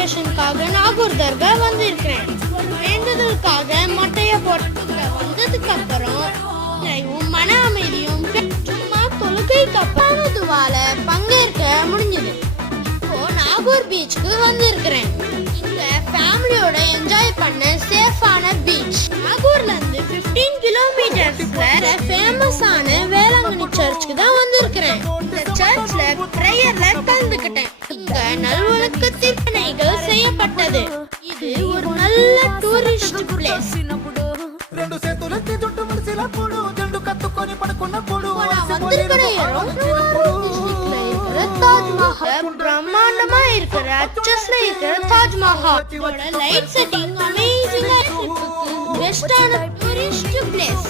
வெக்கேஷனுக்காக நாகூர் தர்கா வந்திருக்கிறேன். வேண்டுதலுக்காக மட்டைய போட்டு வந்ததுக்கு அப்புறம் மன அமைதியும் சும்மா தொழுகைக்கு அப்புறம் துவால பங்கேற்க முடிஞ்சது. இப்போ நாகூர் பீச்சுக்கு வந்திருக்கிறேன். இங்க ஃபேமிலியோட என்ஜாய் பண்ண சேஃபான பீச். நாகூர்ல இருந்து 15 கிலோமீட்டர்ஸ்ல ஃபேமஸான வேளாங்கண்ணி சர்ச்சுக்கு தான் வந்திருக்கிறேன். இந்த சர்ச்ல பிரேயர்ல கலந்துக்கிட்டேன். இங்க நல்வழக்க தீர்ப்பனைகள் செய்யப்பட்டது. இது ஒரு நல்ல டூரிஸ்ட் பிளேஸ். பிரம்மாண்டமா இருக்கிற அச்சஸ்ல இருக்கிற தாஜ்மஹால் லைட் செட்டிங் அமேசிங்கா இருக்கு. பெஸ்டான டூரிஸ்ட் பிளேஸ்.